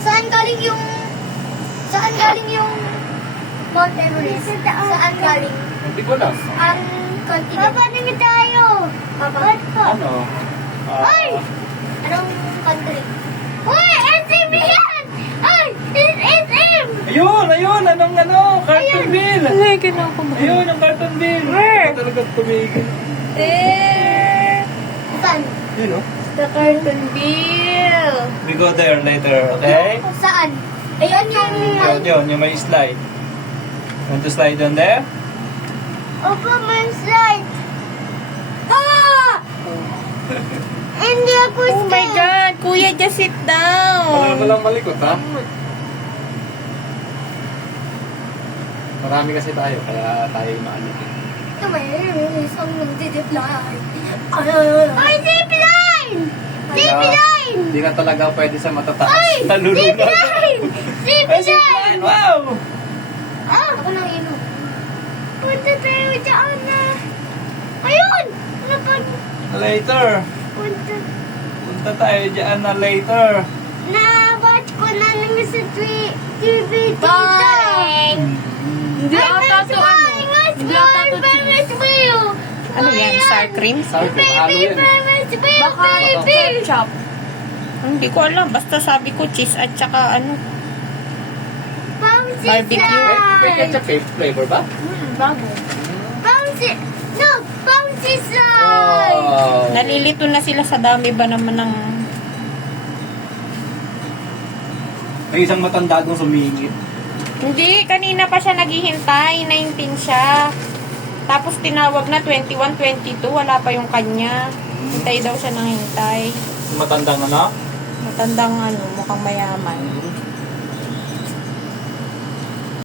Saan galing yung... Saan galing yung... Mount Everest? Saan galing? Hindi ko alam. Ang continent. Papa, nangin tayo. Papa? Ano? Ay! Anong country? Uy! SM yan! Ay! It's SM! Ayun! Anong Cartonville! Ay, kinakabahan. Ayun, yung Cartonville! Where? Hindi talaga tumigil. Saan? Yun, oh. The Cartonville. We go there later, okay? Saan? Ayun yung... Yung may slide. Want to slide on there? Opo, may slide. Ah! Hindi ako Oh my God. Kuya, just sit down. Walang malikot, ha? Marami kasi tayo, kaya tayo maalikot. Ito may isang nagdi-deploy. Ay, zipline! Zipline! Hindi ka talaga pwede sa matataas. Ay! Nalulunod. Zipline! Ay, Zipline! zipline! Wow! Ah! Ako nang inom. Punta tayo dyan na. Ayun! Napag... Later. Punta... Punta tayo dyan na later. Na-watch ko na lang sa TV dito. Bye. Hindi ata to ano. Hindi ata to cheese. Ano yan? Sour cream? Sour cream, halo Baby, yan. baby, Baka baby. ketchup. Hindi ko alam. Basta sabi ko cheese at saka ano. Bouncy Barbecue. May slide. ketchup flavor ba? Bago. Bouncy. No, bouncy slide. Wow. Nalilito na sila sa dami ba naman ng... May isang matanda doon sumingit. Hindi, kanina pa siya naghihintay. 19 siya. Tapos tinawag na 21, 22. Wala pa yung kanya. Hintay daw siya nang hintay. Matandang ano? Matandang ano, mukhang mayaman.